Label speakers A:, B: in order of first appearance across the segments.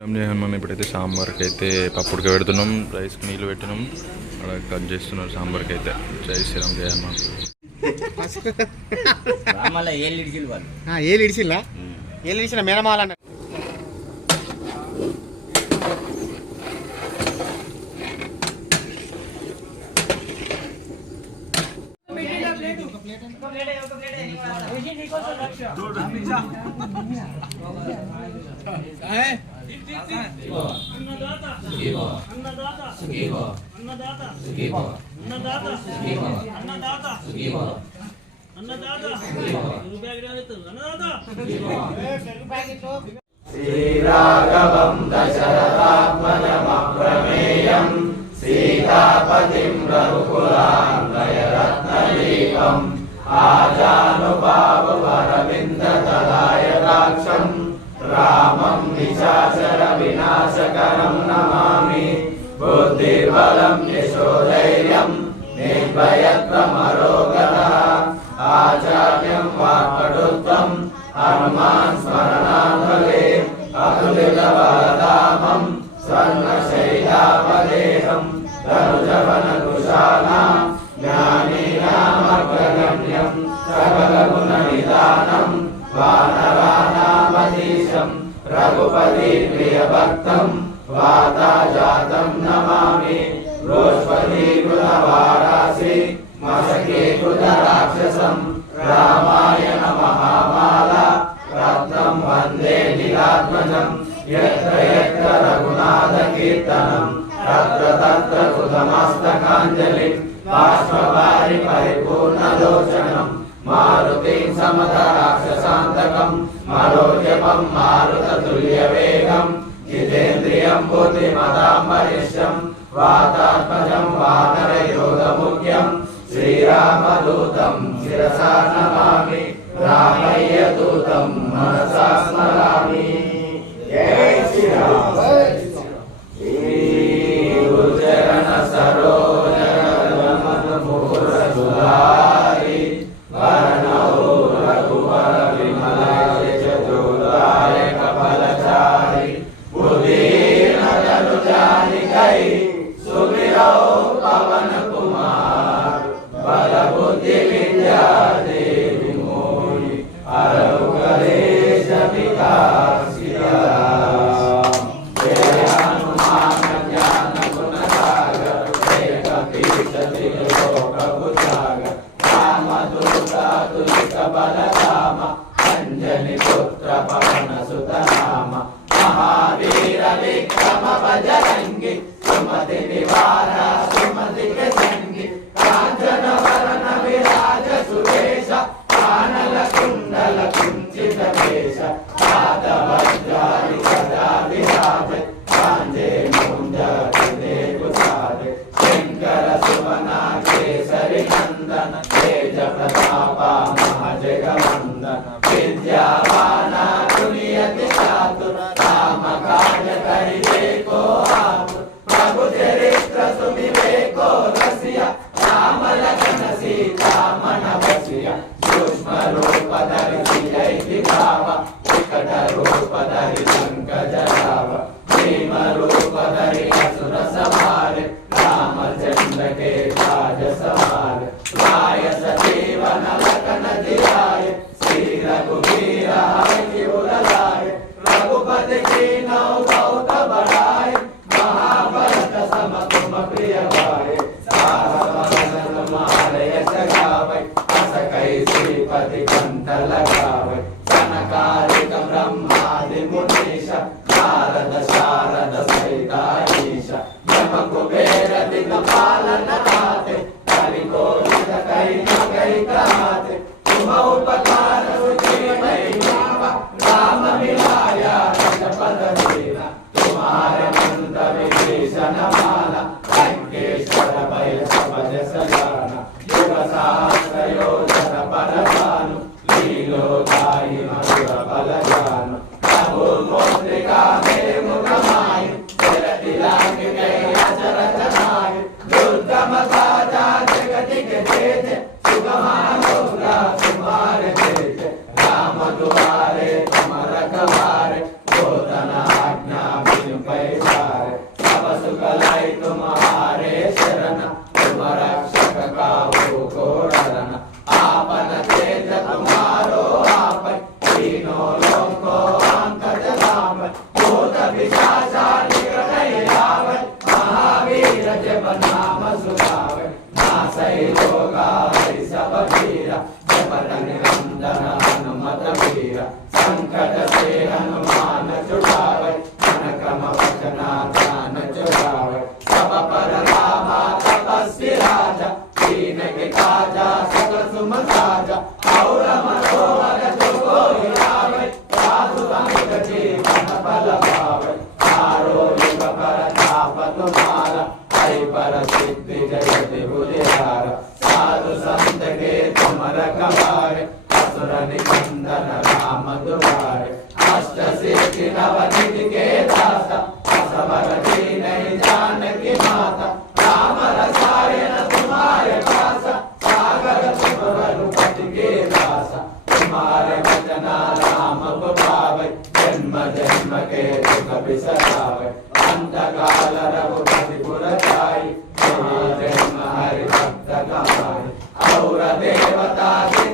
A: ఏం మనం ఇప్పుడైతే సాంబార్కి అయితే పప్పుడికి పెడుతున్నాం రైస్కి నీళ్ళు పెట్టినాం. అక్కడ కట్ చేస్తున్నారు సాంబార్కి అయితే. జై శ్రీరామ్ జయ
B: అమ్మ ఏ ఇడిచిన
C: అన్నదాత అన్నదాత అన్నదాత శ్రీరాఘవం దశరథాత్మజమప్రమేయం సీతాపతిం రఘుకులాంగయరత్నదీపం ఆజానుభావరవింద वानरानाम् वानरानामधीशम् रघुपति प्रियभक्तम् वाता जातम् नमामि। रोष्पति कृतवारासि मसके कृतराक्षसम् रामायण महामाला रत्नम् वंदे नीलात्मजम् यत्र यत्र रघुनाथकीर्तनम् तत्र तत्र कृतमस्तकाञ्जलिम् बाष्पवारि परिपूर्णलोचनम् मारुतिम् समतरा మోదకం మరోజపం మారుతతుల్యవేగం జితేంద్రియం బుద్ధి మదాంబరిష్టం వాతాత్మజం వానరయోధముఖ్యం శ్రీరామదూతం శిరసా నమామి రామయ్య దూతం మనసా స్మరామి. జై శ్రీరామ. ప్రభుసాగ రామ దుర్గాదులిక బలరామ అంజని పుత్ర పవన సుత రామ మహావీర విక్రమ బజరంగి సుమతి నివార సుమతి సంగి కాంచన వరణ విరాజ సురేష కానల కుండల కుంచిత వేష పాదవజ్రాది ముంజ శంకర సుమనా Sana. శ్యామ కుబేర దిగ పాలన तुम्हारे वचना राम को पावे जन्म जन्म के दुख बिसरावे अंत काल रघुपति पुर जाई जन्म हरि भक्त कहाई और देवता चित्तन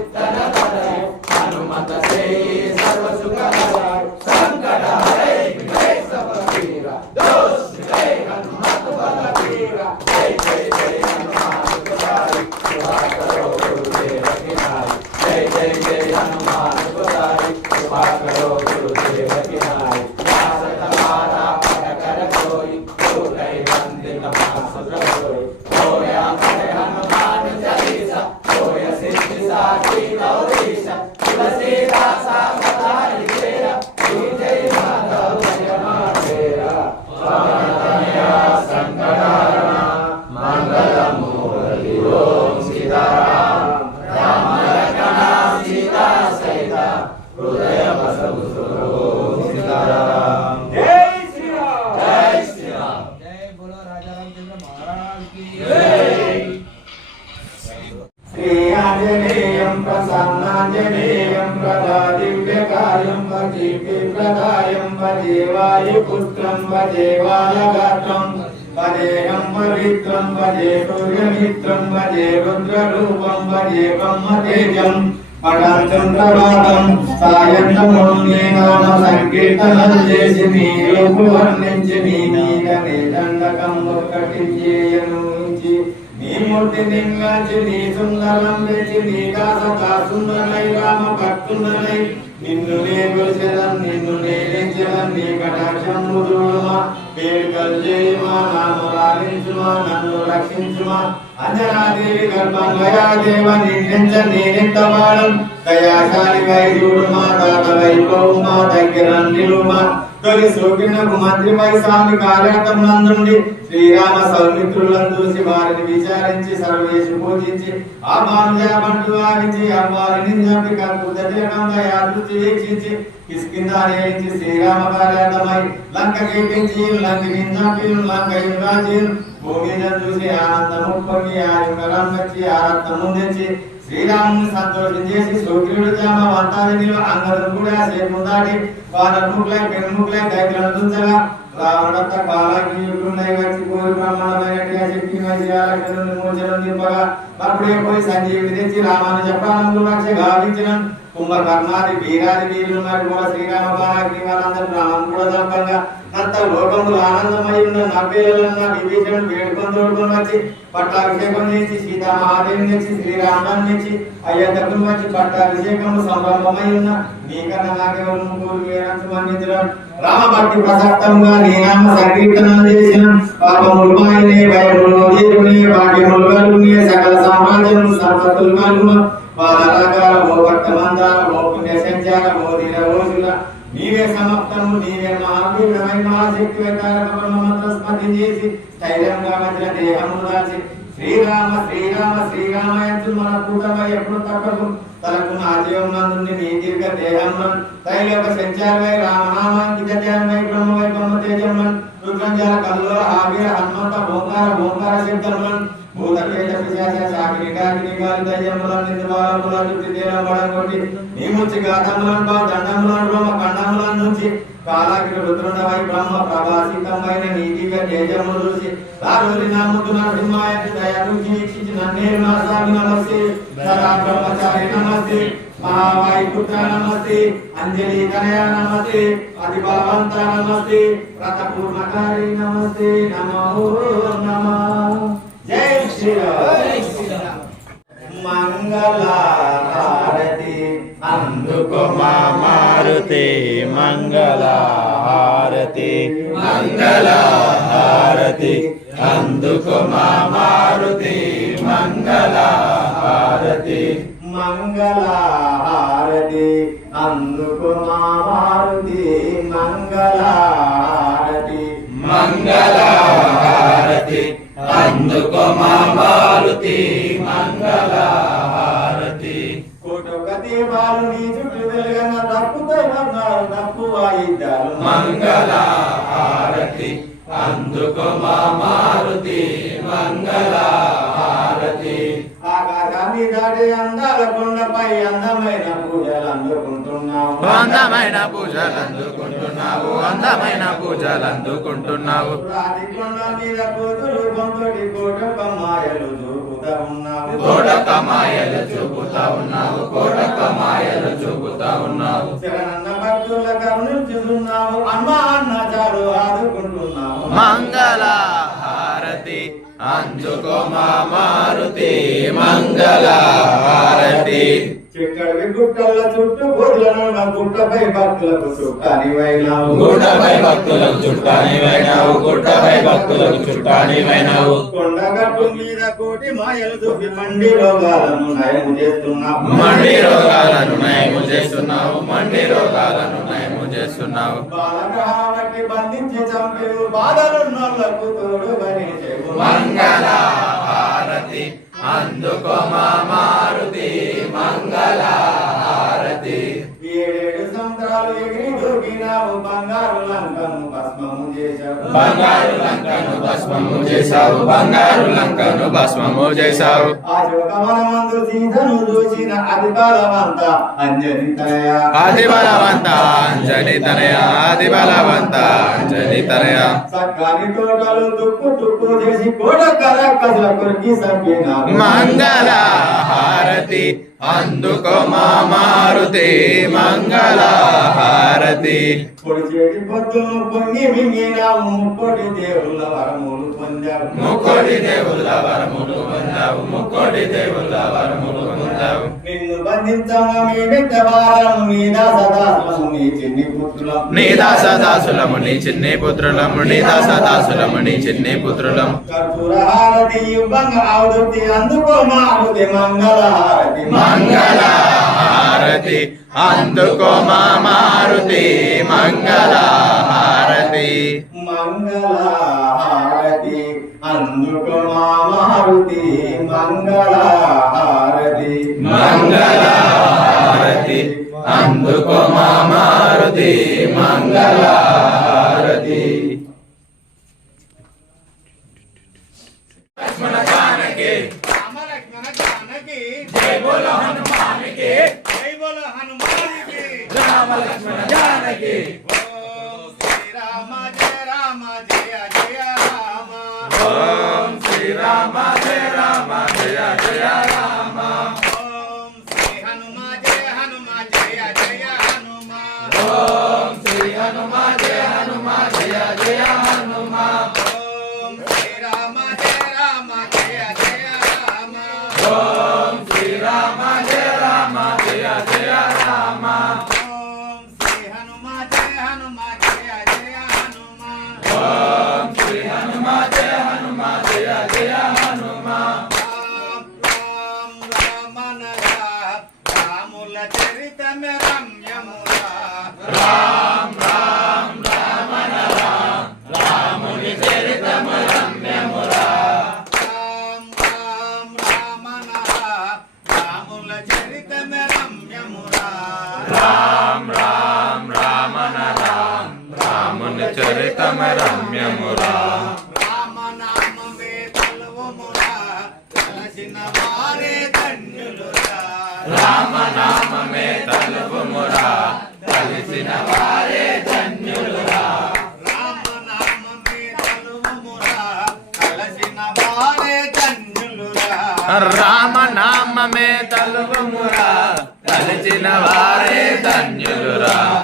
C: పవిత్రం భజే సూర్యమిత్రం భజే రుద్రరూపం భజే బ్రహ్మతేజం పటాచంద్రవాదం సాయంత్రం చేసి నిన్ను నే గురిచెదం నిన్ను నేనించెదం నీ కటాక్షం ముదురుమా వేడుకలు చేయమా నాము రాగించుమా నన్ను రక్షించుమా. అంజనాదేవి గర్భం గయాదేవ నిందించ నేనెత్తవాడం దయాశాలి వైద్యుడు మా తాత వైభవమా దగ్గర నిలుమా. తొలి శ్లోకినకు మంత్రిపై స్వామి కార్యార్థం నందుండి శ్రీరామ సౌమిత్రులను చూసి వారిని విచారించి సర్వేషు పూజించి ఆ మానుజ బంటు వారించి అమ్మారిని చెప్పి కృతజ్ఞంగా యాదృష్టి వీక్షించి కిష్కింద నేరించి శ్రీరామ కార్యార్థమై లంక కేపించి లంక చంపి లంక యుగాచి భూమిని చూసి ఆనందము పొంగి ఆ యుగరం వచ్చి ఆ రక్తము తెచ్చి శ్రీరాముని సంతోషించేసి సూర్యుడు జామ వంతాదిని అందరం కూడా సేపు దాటి వానముకులై పెనుముకులై దైత్యులను తుంచగా రావణంత కాలాకి యుగుండై వచ్చి కోరి బ్రహ్మాండమైనట్టుగా శక్తి వైద్యాలను మోచనం నింపగా అప్పుడే పోయి సంజీవి తెచ్చి రామాను చెప్పాలను లక్ష గావించిన కుంభకర్ణాది వీరాది వీరులు మరి కూడా శ్రీరామ బాలాకి వాళ్ళందరూ రామను కూడా చంపంగా అంత లోకములు ఆనందమై ఉన్న నవ్వేళ్ళన్న విభీషణుడు వేడుకొని వచ్చి పట్టాభిషేకం చేసి సీతామహాదేవిని తెచ్చి శ్రీరామాన్ని తెచ్చి అయోధ్యకు వచ్చి పట్టాభిషేకము సంభ్రమమై ఉన్న నీకన్నా నాకెవరు ముగ్గురు వేరంచు మన్నించడం రామభక్తి ప్రసక్తంగా నీ నామ సంకీర్తనం చేసిన పాపములు మాయనే భయములు తీరునే భాగ్యములు కలుగునే సకల సామ్రాజ్యములు సంపత్తులు కలుగును. బాలరాగాల ఓ భక్త మందాల ఓ పుణ్య సంచార ఓ సమర్థము చేసి స్థైర్యంగా మధ్య దేహము దాచి శ్రీరామ శ్రీరామ శ్రీరామయంతు మన కూటమై ఎప్పుడు తప్పదు తలకు నా జీవనందుని నీ దీర్ఘ దేహం తైలోక సంచారమై రామనామాంకిత ధ్యానమై బ్రహ్మవై బ్రహ్మ తేజమ్మన్ రుద్రంజాల కల్లో ఆవిర హనుమంత ఓంకార ఓంకార శబ్దమ్మన్ భూతకేత పిశాచ సాకిని కాకిని దయ్యములను నిద్రబాలములను చుట్టిదేలబడం కొట్టి నీ ముచ్చి బా దండములను రోమ ఖండములను నుంచి కాలాకి రుద్రుడవై బ్రహ్మ ప్రభాసితమైన నీతిగా తేజములు చూసి తారోలి నాముతు నరసింహాయకి దయరుచి వీక్షించి నన్నే నా స్వామి నమస్తే సదా బ్రహ్మచారి నమస్తే మహావాయుపుత్ర నమస్తే అంజలి తనయ నమస్తే అధిభావంత నమస్తే రథపూర్ణకారి నమస్తే నమో నమ మంగళహారతి అందుకు మారుతి మంగళహారతి మంగళహారతి అందుకు మారుతి మంగళహారతి మంగళహారతి అందుకు మా మారుతి మంగళహారతి. కోటొకటి వారు నీ చుట్టూ వెలుగన తప్పుతో ఉన్నారు తప్పు వాయిద్దాలు మంగళహారతి. అందుకో మా మారుతి మంగళహారతి. ఆకాశాన్ని దాటి అందాల కొండపై అందమైన పూజలు అందుకుంటున్నాము
B: అందమైన పూజలు అందుకుంటున్నావు అందమైన పూజలు అందుకుంటున్నావు.
C: కోటొక మాయలు చూపుతా ఉన్నావు
B: మాయలు చూపుతా ఉన్నావు.
C: భక్తుల అమ్మా అన్న చాలు ఆదుకుంటున్నావు
B: మంగళ హారతి అందుకో మా మారుతి మంగళ హారతి
C: గుట్టల చుట్టూ బోధులను గుట్టపై భక్తులకు చుట్టానివైనావు
B: గుడ్డపై భక్తులకు చుట్టానివైనావు గుడ్డపై భక్తులకు చుట్టానివైనావు
C: కొండగట్టు మీద కోటి మాయలు చూపి మండి రోగాలను నయము చేస్తున్నావు.
B: మండి రోగాలను నయము చేస్తున్నావు. మండి రోగాలను నయము చేస్తున్నావు.
C: బంధించి చంపేవు బాధలున్నోళ్ళకు చెవు
B: మంగళ హారతి అందుకో మా మారుతి. మంగళ హారతి
C: ఏడేడు సంవత్సరాలు ఎగిరి దూకినావు బంగారు లంకను భస్మము చేశావు.
B: బంగారు లంకను భస్మము చేశావు బంగారు లంకను భస్మము చేశావు.
C: అశోకవనమందు సీతను చూసిన అతి బలవంత అంజని తనయ.
B: ఆది బలవంత అంజని తనయ ఆది బలవంత అంజని తనయ.
C: సక్కని తోటలు తుక్కు తుక్కు చేసి కోడక రక్కసుల కొరికి
B: మంగళ హారతి అందుకో మా మారుతి మంగళ హారతి
C: పొడిచేటి పొద్దును పొంగి మింగినావు ముక్కోటి దేవుళ్ళ వరములు పొందావు.
B: ముక్కోటి దేవుళ్ళ వరములు పొందావు ముక్కోటి దేవుళ్ళ వరములు పొందావు.
C: నిన్ను బంధించగా మీ బిడ్డ వారము నీ దాసదాసులము నీ చిన్ని
B: నీ దాస దాసులము నీ చిన్ని పుత్రులము నీ దాస దాసులము నీ చిన్ని పుత్రులం
C: కర్పూర హారతి యుగంగా ఆవృతి అందుకో మారుతి మంగళ హారతి
B: మంగళ హారతి అందుకో మా మారుతి మంగళ హారతి
C: మంగళ హారతి అందుకో మారుతి మంగళ హారతి
B: మంగళ హారతి అందుకో మా మారుతి మంగళ హారతి
C: జై బోలో హనుమానికి. జై బోలో హనుమానికి. రామ లక్ష్మణ జానకి ఓం శ్రీరామ జయ రామ జయ జయ రామ.
B: ఓం శ్రీరామ జయ రామ జయ జయ రామ రాముని చరితము రమ్యమురా
C: రామ నామమే తలవమురా వారే ధన్యులురా
B: రామనామమే తలవమురా కలిసిన వారే ధన్యులురా
C: రామనామమే తలువుమురా కలసిన వారే ధన్యులురా
B: రామనామమే తలుపుమురా. కలిసిన వారే ధన్యులురా.